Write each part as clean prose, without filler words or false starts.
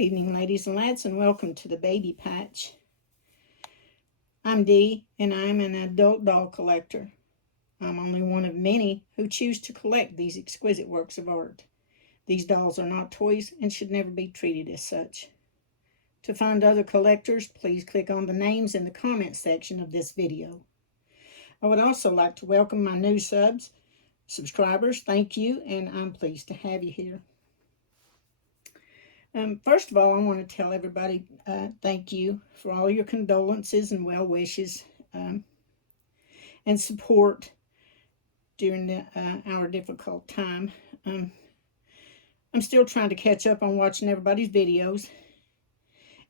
evening, ladies and lads, and welcome to the Baby Patch. I'm Dee, and I'm an adult doll collector. I'm only one of many who choose to collect these exquisite works of art. These dolls are not toys and should never be treated as such. To find other collectors, please click on the names in the comment section of this video. I would also like to welcome my new subscribers. Thank you, and I'm pleased to have you here. First of all, I want to tell everybody thank you for all your condolences and well wishes and support during our difficult time. I'm still trying to catch up on watching everybody's videos.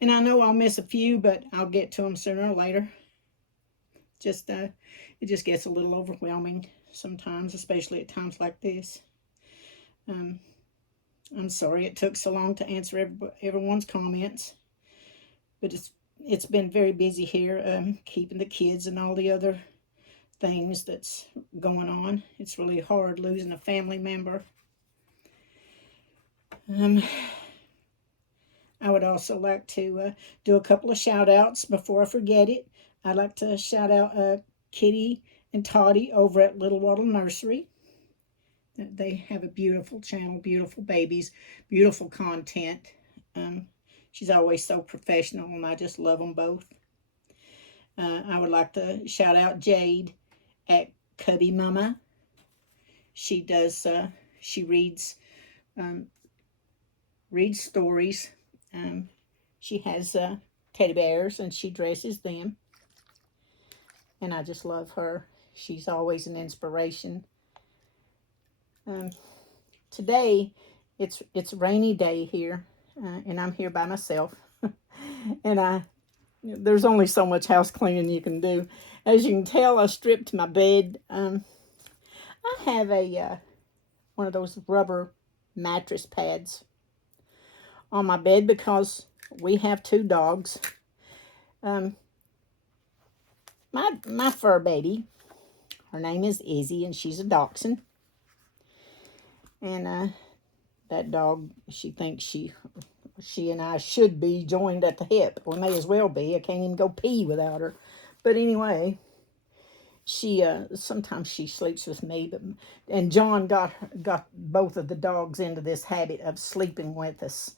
And I know I'll miss a few, but I'll get to them sooner or later. It just gets a little overwhelming sometimes, especially at times like this. I'm sorry it took so long to answer everyone's comments, but it's been very busy here, keeping the kids and all the other things that's going on. It's really hard losing a family member. I would also like to do a couple of shout outs before I forget it. I'd like to shout out Kitty and Toddy over at Little Wattle Nursery. They have a beautiful channel, beautiful babies, beautiful content. She's always so professional, and I just love them both. I would like to shout out Jade at Cubby Mama. She does. She reads stories. She has teddy bears, and she dresses them. And I just love her. She's always an inspiration. Today, it's a rainy day here, and I'm here by myself. And there's only so much house cleaning you can do. As you can tell, I stripped my bed. I have one of those rubber mattress pads on my bed because we have two dogs. My fur baby, her name is Izzy, and she's a dachshund. And that dog, she thinks she and I should be joined at the hip. We may as well be. I can't even go pee without her. But anyway, she sometimes she sleeps with me. And John got both of the dogs into this habit of sleeping with us.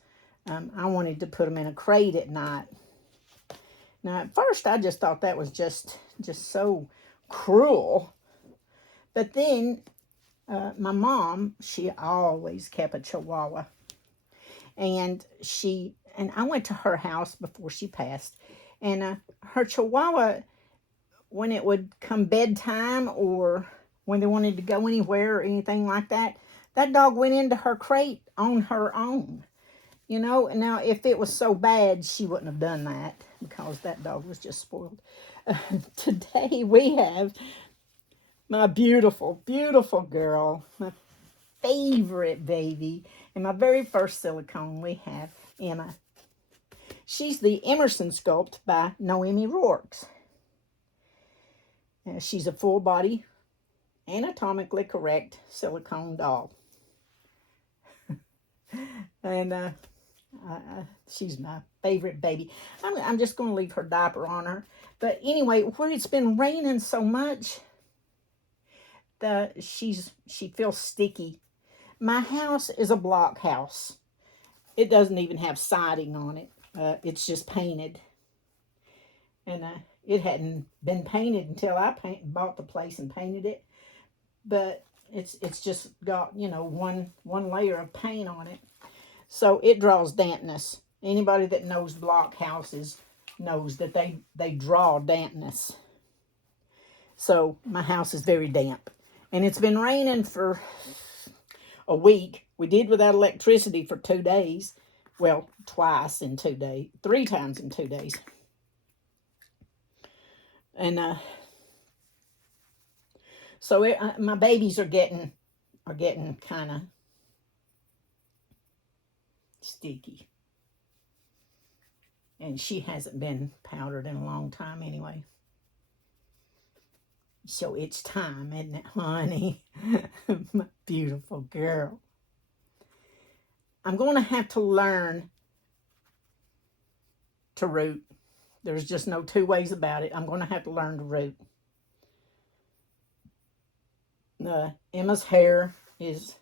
I wanted to put them in a crate at night. Now, at first, I just thought that was just so cruel. But then my mom, she always kept a Chihuahua. And I went to her house before she passed. And her Chihuahua, when it would come bedtime or when they wanted to go anywhere or anything like that, that dog went into her crate on her own. You know, now if it was so bad, she wouldn't have done that because that dog was just spoiled. Today we have my beautiful, beautiful girl, my favorite baby, and my very first silicone. We have Emma. She's the Emerson sculpt by Noemi Rourke. She's a full body, anatomically correct silicone doll. And she's my favorite baby. I'm just going to leave her diaper on her. But anyway, where it's been raining so much, she feels sticky. My house is a block house. It doesn't even have siding on it. It's just painted. And it hadn't been painted until I bought the place and painted it. But it's just got, one layer of paint on it. So it draws dampness. Anybody that knows block houses knows that they draw dampness. So my house is very damp. And it's been raining for a week. We did without electricity for 2 days. Well, twice in 2 days. 3 times in 2 days. And so my babies are getting kind of sticky. And she hasn't been powdered in a long time anyway. So it's time, isn't it, honey? My beautiful girl. I'm going to have to learn to root. There's just no two ways about it. I'm going to have to learn to root. Emma's hair is,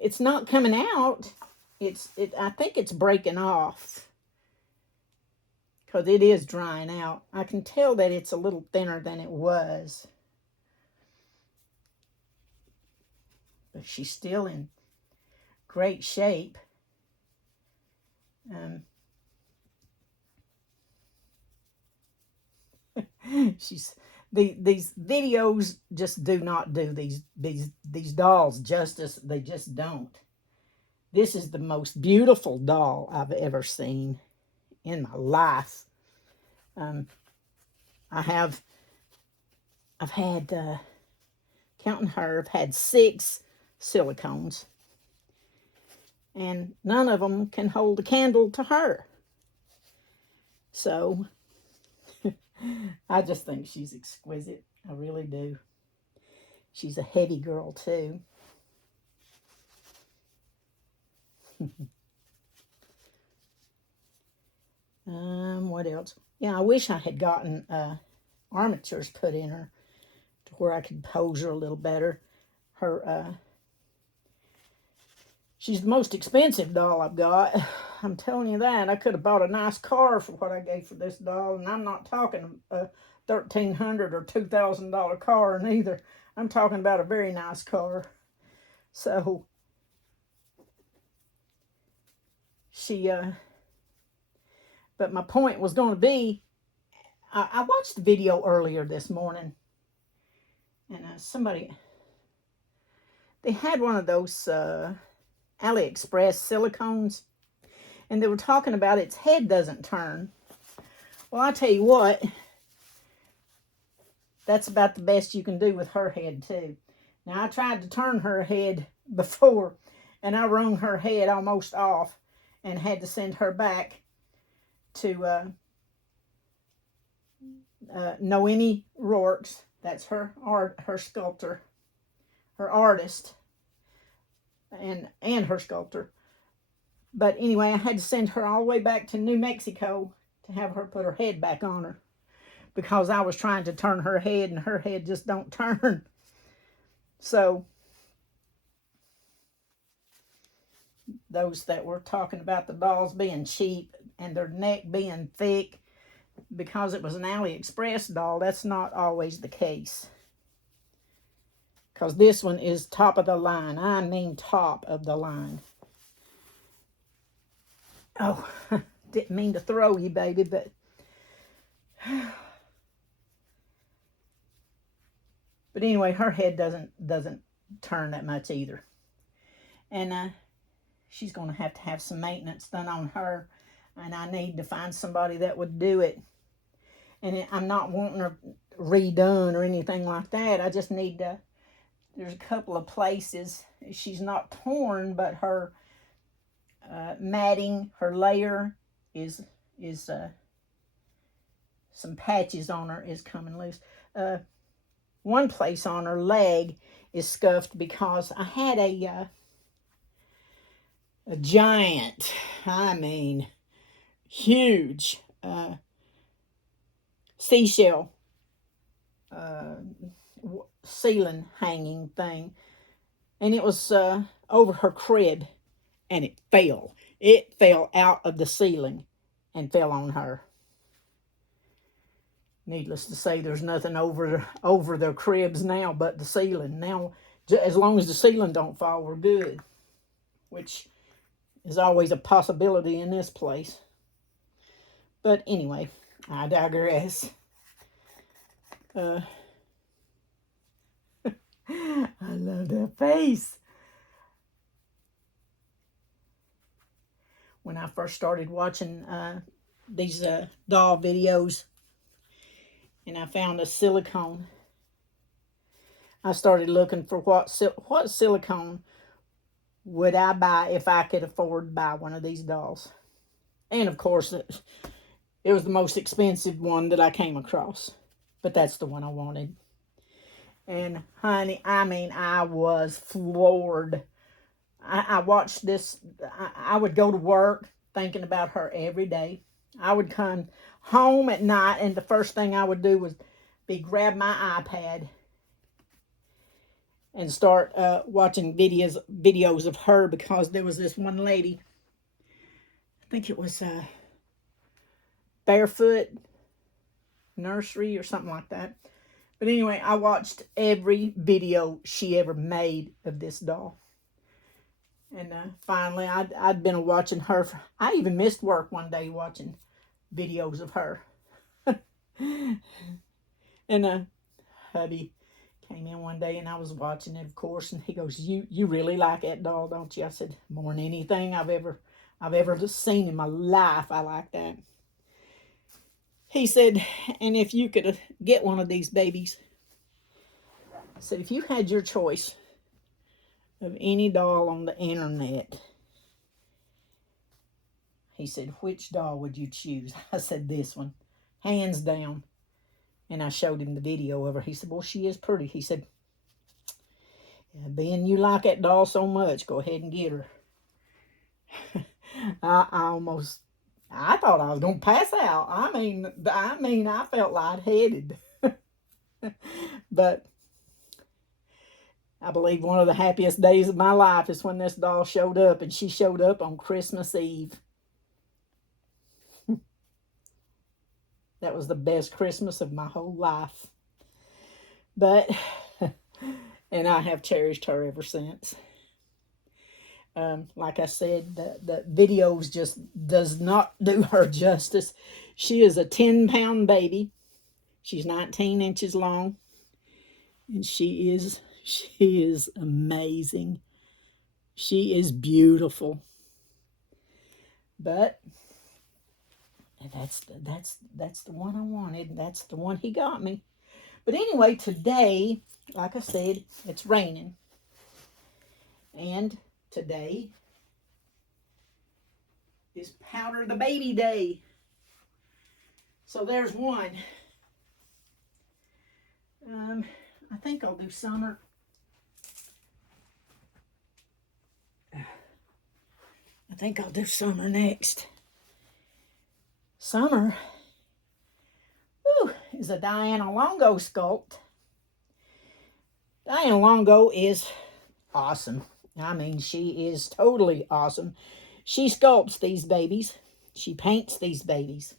it's not coming out. I think it's breaking off because it is drying out. I can tell that it's a little thinner than it was. But she's still in great shape. These videos just do not do these dolls justice. They just don't. This is the most beautiful doll I've ever seen in my life. I've had counting her, I've had 6 silicones, and none of them can hold a candle to her. So I just think she's exquisite. I really do. She's a heavy girl too. What else? Yeah, I wish I had gotten armatures put in her to where I could pose her a little better. She's the most expensive doll I've got. I'm telling you that. I could have bought a nice car for what I gave for this doll, and I'm not talking a $1,300 or $2,000 car neither. I'm talking about a very nice car. So but my point was going to be, I watched the video earlier this morning, and they had one of those AliExpress silicones, and they were talking about its head doesn't turn. Well, I tell you what, that's about the best you can do with her head too. Now, I tried to turn her head before, and I wrung her head almost off and had to send her back to Noemi Rourke's. That's her sculptor, her artist, and her sculptor. But anyway, I had to send her all the way back to New Mexico to have her put her head back on her, because I was trying to turn her head and her head just don't turn. So those that were talking about the dolls being cheap and their neck being thick because it was an AliExpress doll, that's not always the case. Because this one is top of the line. I mean top of the line. Oh, didn't mean to throw you, baby, but anyway, her head doesn't turn that much either. And she's going to have some maintenance done on her, and I need to find somebody that would do it. And I'm not wanting her redone or anything like that. I just need to, there's a couple of places she's not torn, but her matting, her layer is some patches on her is coming loose. One place on her leg is scuffed because I had a giant, I mean huge seashell ceiling hanging thing, and it was over her crib, and it fell. It fell out of the ceiling and fell on her. Needless to say, there's nothing over their cribs now but the ceiling. Now, as long as the ceiling don't fall, we're good, which is always a possibility in this place. But anyway, I digress. I love that face. When I first started watching these doll videos, and I found a silicone, I started looking for what silicone would I buy if I could afford to buy one of these dolls. And of course, it was the most expensive one that I came across. But that's the one I wanted. And honey, I mean, I was floored. I watched this. I would go to work thinking about her every day. I would come home at night, and the first thing I would do was grab my iPad and start watching videos of her, because there was this one lady, I think it was Barefoot Nursery or something like that. But anyway, I watched every video she ever made of this doll. And finally, I'd been watching her. I even missed work one day watching videos of her. And hubby came in one day, and I was watching it, of course, and he goes, "You really like that doll, don't you?" I said, "More than anything I've ever seen in my life, I like that." He said, "And if you could get one of these babies," I said, "if you had your choice of any doll on the internet," he said, "which doll would you choose?" I said, "This one, hands down." And I showed him the video of her. He said, "Well, she is pretty." He said, "Yeah, being you like that doll so much, go ahead and get her." I thought I was going to pass out. I mean, I felt lightheaded. But I believe one of the happiest days of my life is when this doll showed up, and she showed up on Christmas Eve. That was the best Christmas of my whole life. But, and I have cherished her ever since. Like I said, the videos just does not do her justice. She is a 10-pound baby. She's 19 inches long. And she is amazing. She is beautiful. But that's the one I wanted. That's the one he got me. But anyway, today, like I said, it's raining. And today is Powder the Baby Day. So there's one. I think I'll do summer. I think I'll do summer next. Summer is a Diana Longo sculpt. Diana Longo is awesome. I mean, she is totally awesome. She sculpts these babies. She paints these babies.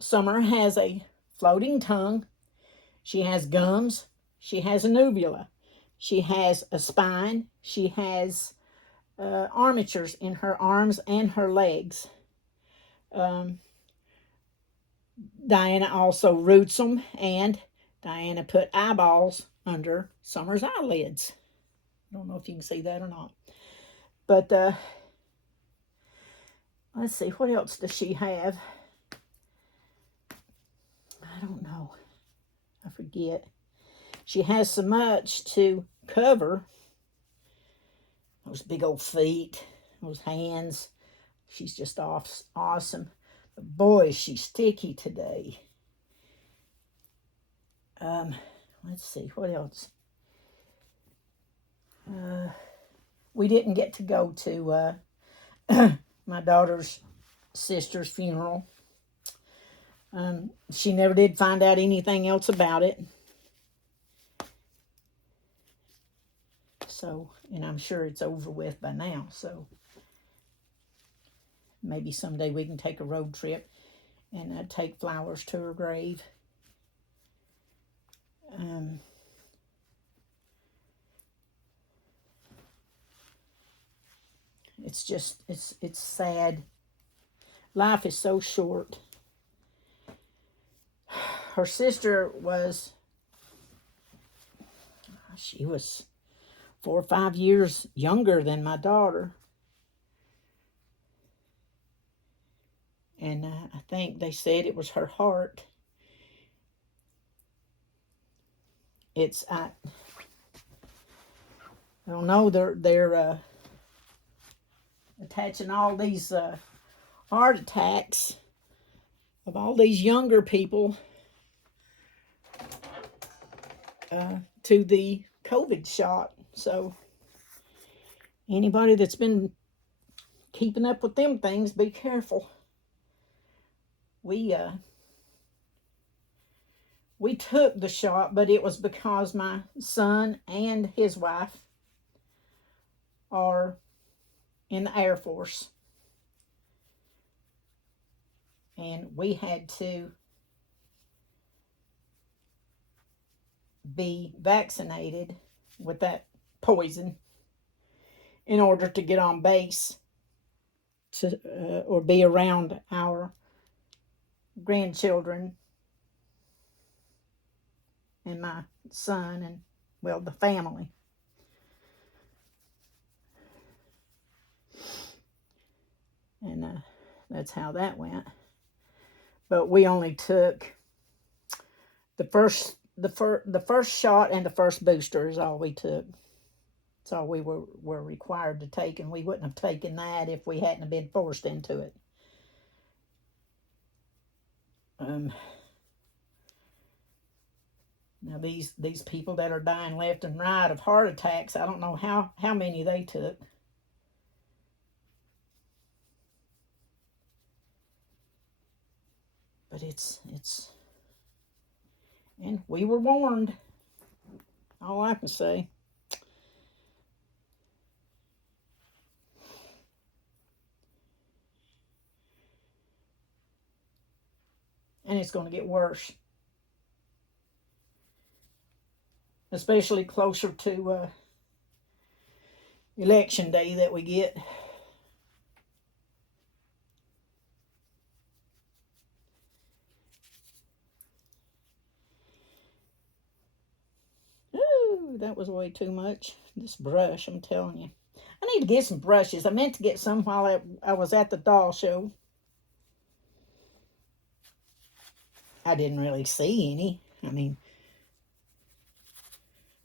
Summer has a floating tongue. She has gums. She has an uvula. She has a spine. She has armatures in her arms and her legs. Diana also roots them, and Diana put eyeballs under Summer's eyelids. I don't know if you can see that or not. But let's see, what else does she have? I don't know. I forget. She has so much to cover. Those big old feet, those hands. She's just awesome. But boy, is she sticky today. Let's see, what else? We didn't get to go to my daughter's sister's funeral. She never did find out anything else about it. So, and I'm sure it's over with by now. So maybe someday we can take a road trip and take flowers to her grave. It's just, it's sad. Life is so short. Her sister was, she was 4 or 5 years younger than my daughter. And I think they said it was her heart. I don't know, they're attaching all these heart attacks of all these younger people to the COVID shot. So anybody that's been keeping up with them things, be careful. We took the shot, but it was because my son and his wife are in the Air Force. And we had to be vaccinated with that poison in order to get on base to or be around our grandchildren and my son and, well, the family. And that's how that went. But we only took the first shot and the first booster is all we took. That's all we were required to take, and we wouldn't have taken that if we hadn't been forced into it. Now these people that are dying left and right of heart attacks, I don't know how many they took. But it's and we were warned. All I can say. And it's going to get worse. Especially closer to election day that we get. Ooh, that was way too much. This brush, I'm telling you. I need to get some brushes. I meant to get some while I was at the doll show. I didn't really see any. I mean,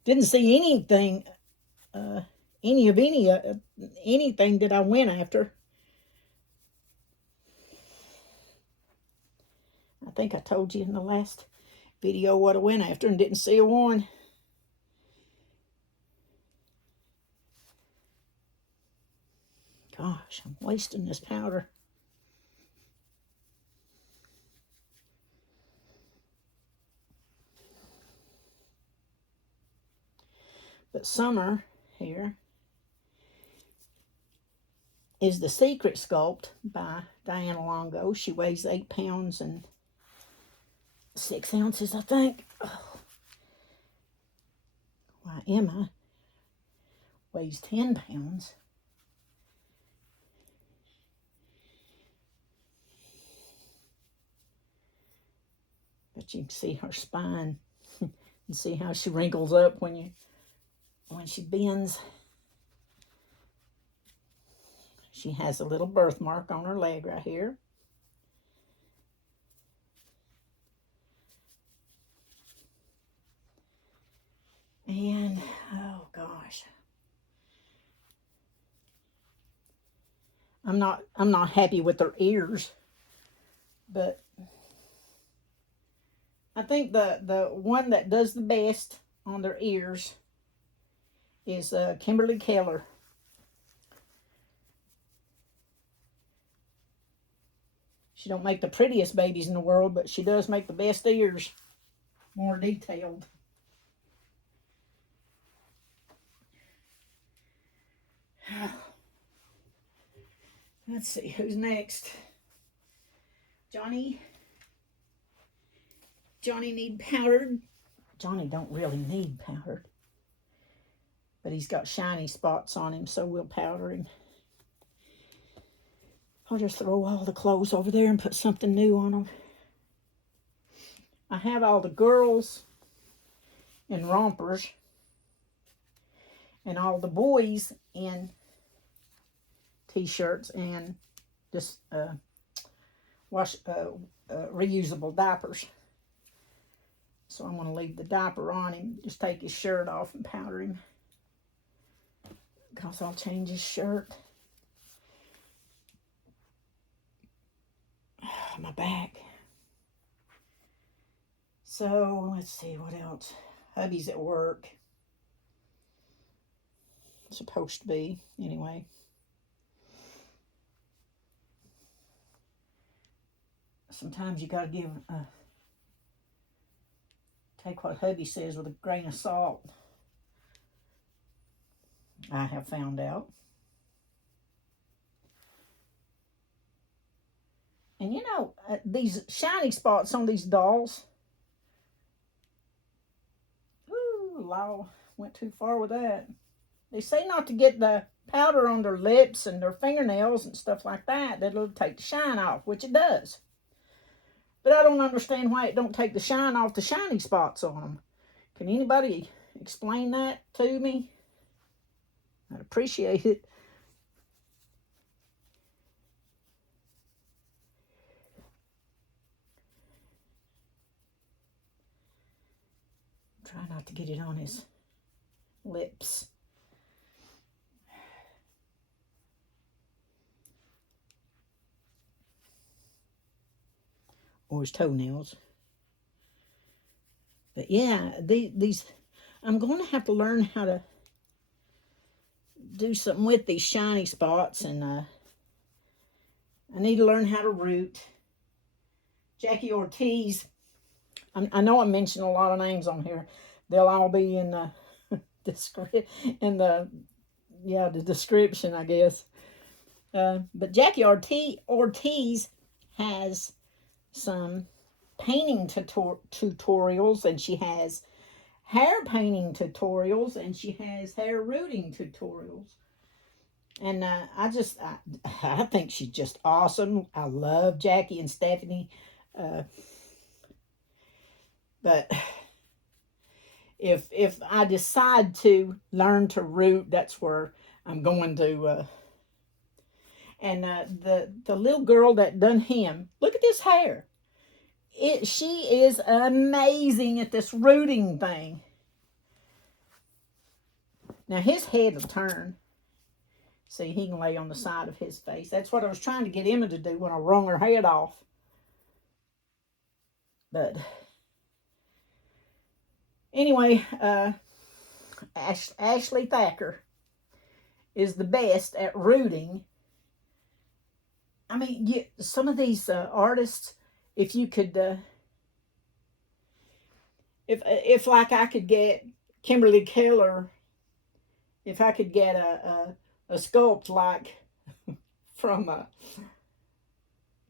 didn't see anything, anything that I went after. I think I told you in the last video what I went after and didn't see a one. Gosh, I'm wasting this powder. But Summer here is The Secret Sculpt by Diana Longo. She weighs 8 pounds and 6 ounces, I think. Oh. Why, Emma weighs 10 pounds. But you can see her spine and see how she wrinkles up when she bends. She has a little birthmark on her leg right here. And, oh gosh. I'm not happy with her ears, but I think the one that does the best on their ears is Kimberly Keller. She don't make the prettiest babies in the world, but she does make the best ears. More detailed. Let's see, who's next? Johnny need powdered. Johnny don't really need powdered. But he's got shiny spots on him, so we'll powder him. I'll just throw all the clothes over there and put something new on them. I have all the girls in rompers and all the boys in t-shirts and just reusable diapers. So I'm going to leave the diaper on him, just take his shirt off and powder him. Because I'll change his shirt. My back. So let's see what else. Hubby's at work. Supposed to be, anyway. sometimes you got to give, take what hubby says with a grain of salt. I have found out. And you know, these shiny spots on these dolls. Ooh, Law went too far with that. They say not to get the powder on their lips and their fingernails and stuff like that. That'll take the shine off, which it does. But I don't understand why it don't take the shine off the shiny spots on them. Can anybody explain that to me? I'd appreciate it. Try not to get it on his lips. Or his toenails. But yeah, these I'm going to have to learn how to do something with these shiny spots, and I need to learn how to root. Jackie Ortiz, I know I mentioned a lot of names on here. They'll all be in the the description, I guess. But Jackie Ortiz has some painting tutorials, and she has hair painting tutorials, and she has hair rooting tutorials. And I think she's just awesome. I love Jackie and Stephanie. But if I decide to learn to root, that's where I'm going to. And the little girl that done him, look at this hair. She is amazing at this rooting thing. Now his head will turn. See, he can lay on the side of his face. That's what I was trying to get Emma to do when I wrung her head off. But anyway, Ashley Thacker is the best at rooting. I mean, some of these artists, if you could, if like I could get Kimberly Keller, if I could get a sculpt like from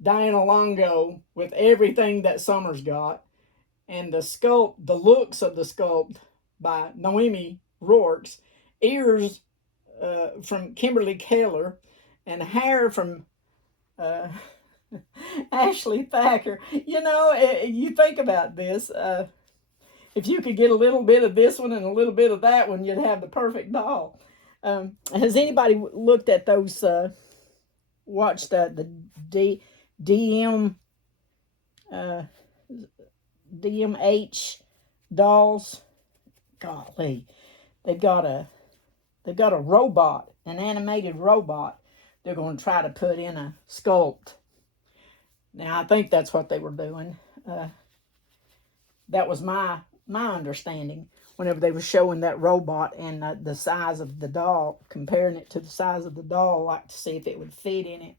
Diana Longo with everything that Summer's got, and the looks of the sculpt by Noemi Rourke's, ears from Kimberly Keller, and hair from Ashley Thacker. You know, you think about this. If you could get a little bit of this one and a little bit of that one, you'd have the perfect doll. Has anybody looked at those, watched the DMH dolls? Golly, they've got a robot, an animated robot. They're going to try to put in a sculpt. Now I think that's what they were doing. That was my understanding whenever they were showing that robot and the size of the doll, comparing it to the size of the doll, like to see if it would fit in it.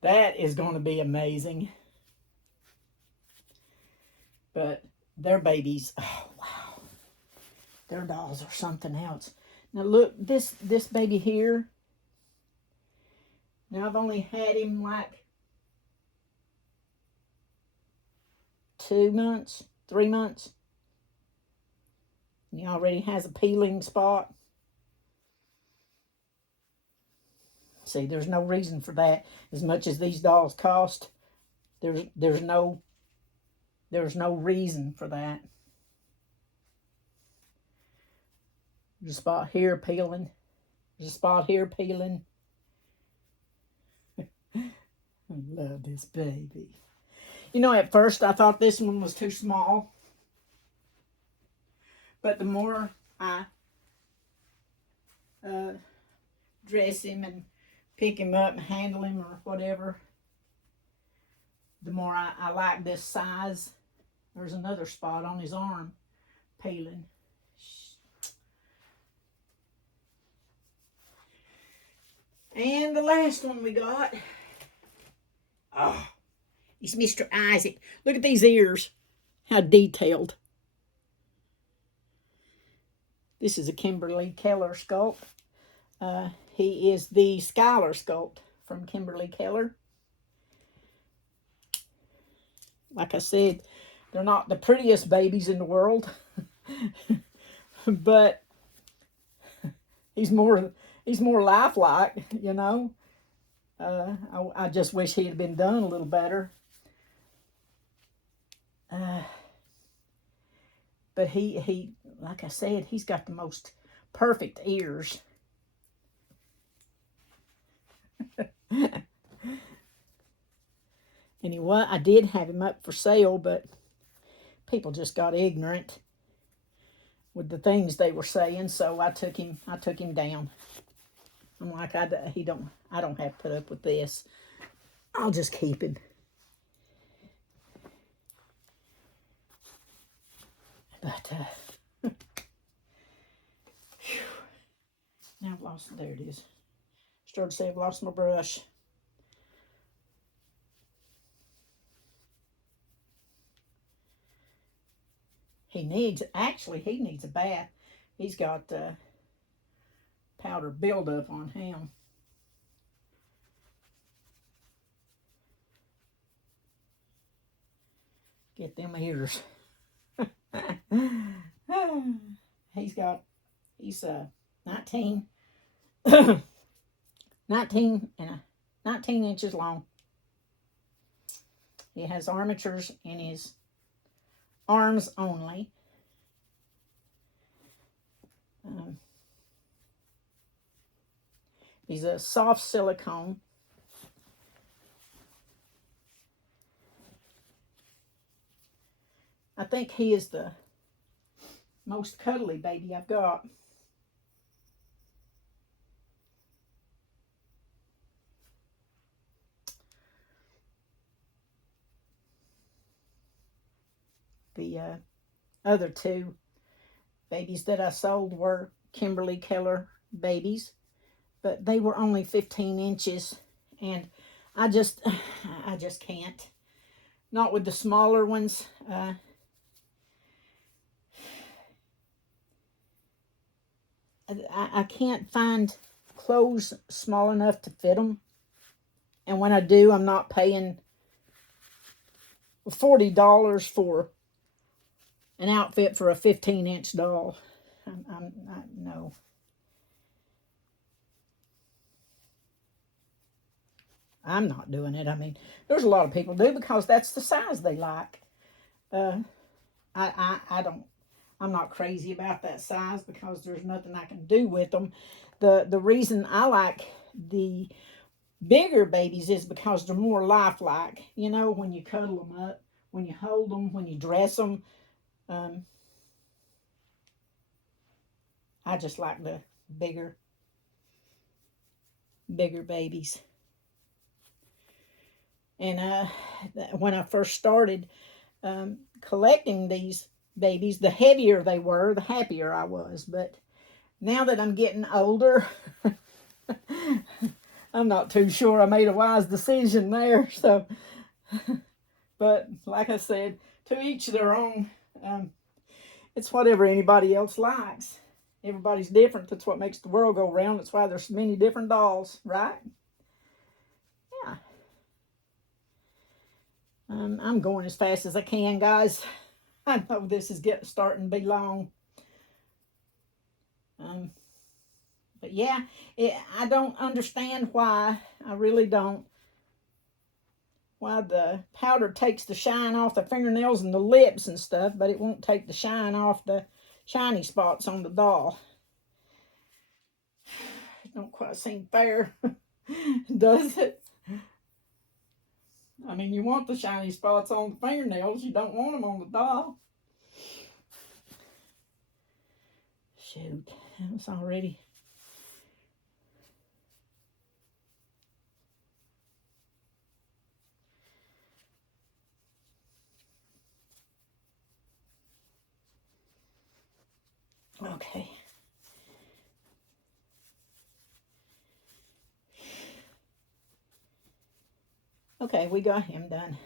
That is going to be amazing. But their babies, oh wow, their dolls are something else. Now look, this baby here. Now I've only had him like 2 months, 3 months. And he already has a peeling spot. See, there's no reason for that. As much as these dolls cost, there's no reason for that. There's a spot here peeling. There's a spot here peeling. I love this baby. You know, at first I thought this one was too small. But the more I dress him and pick him up and handle him or whatever, the more I like this size. There's another spot on his arm peeling. And the last one we got. Oh, He's Mr. Isaac. Look at these ears. How detailed. This is a Kimberly Keller sculpt. He is the Skylar sculpt from Kimberly Keller. Like I said, they're not the prettiest babies in the world, but he's more lifelike, you know. I just wish he had been done a little better. But he, like I said, he's got the most perfect ears. Anyway, I did have him up for sale, but people just got ignorant with the things they were saying, so I took him down. I'm like, I don't have to put up with this. I'll just keep him. But now I've lost, there it is. Started to say I've lost my brush. He needs a bath. He's got powder buildup on him. Get them ears. He's 19 inches long. He has armatures in his arms only. He's a soft silicone. I think he is the most cuddly baby I've got. The other two babies that I sold were Kimberly Keller babies, but they were only 15 inches, and I just can't. Not with the smaller ones. I can't find clothes small enough to fit them, and when I do, I'm not paying $40 for an outfit for a 15-inch doll. No. I'm not doing it. I mean, there's a lot of people do because that's the size they like. I'm not crazy about that size because there's nothing I can do with them. The reason I like the bigger babies is because they're more lifelike. You know, when you cuddle them up, when you hold them, when you dress them. I just like the bigger babies. And when I first started collecting these babies, the heavier they were, the happier I was. But now that I'm getting older, I'm not too sure I made a wise decision there. So, but like I said, to each their own. It's whatever anybody else likes. Everybody's different. That's what makes the world go round. That's why there's so many different dolls, right? Yeah. I'm going as fast as I can, guys. I know this is starting to be long. But yeah, I don't understand why. I really don't. Why the powder takes the shine off the fingernails and the lips and stuff, but it won't take the shine off the shiny spots on the doll. It don't quite seem fair, does it? I mean, you want the shiny spots on the fingernails. You don't want them on the doll. Shoot, that was already... Okay. Okay, we got him done.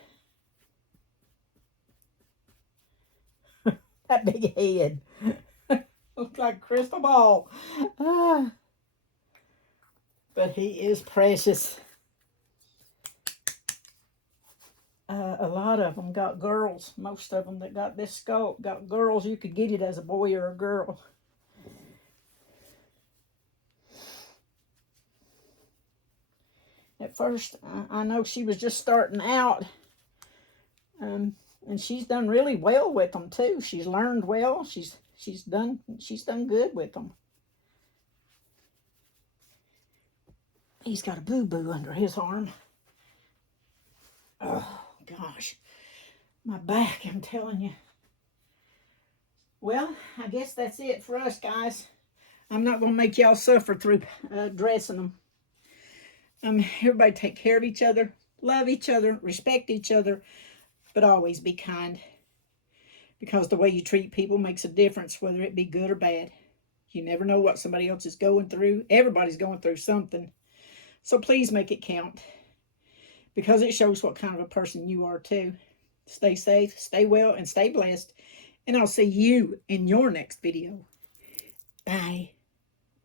that big head. Looks like a crystal ball. Ah, but he is precious. A lot of them got girls. Most of them that got this sculpt got girls. You could get it as a boy or a girl. At first, I know she was just starting out, and she's done really well with them too. She's learned well. She's done good with them. He's got a boo-boo under his arm. Oh gosh, my back, I'm telling you. Well, I guess that's it for us, guys. I'm not going to make y'all suffer through dressing them. Everybody take care of each other, love each other, respect each other, but always be kind. Because the way you treat people makes a difference, whether it be good or bad. You never know what somebody else is going through. Everybody's going through something. So please make it count. Because it shows what kind of a person you are too. Stay safe, stay well, and stay blessed. And I'll see you in your next video. Bye.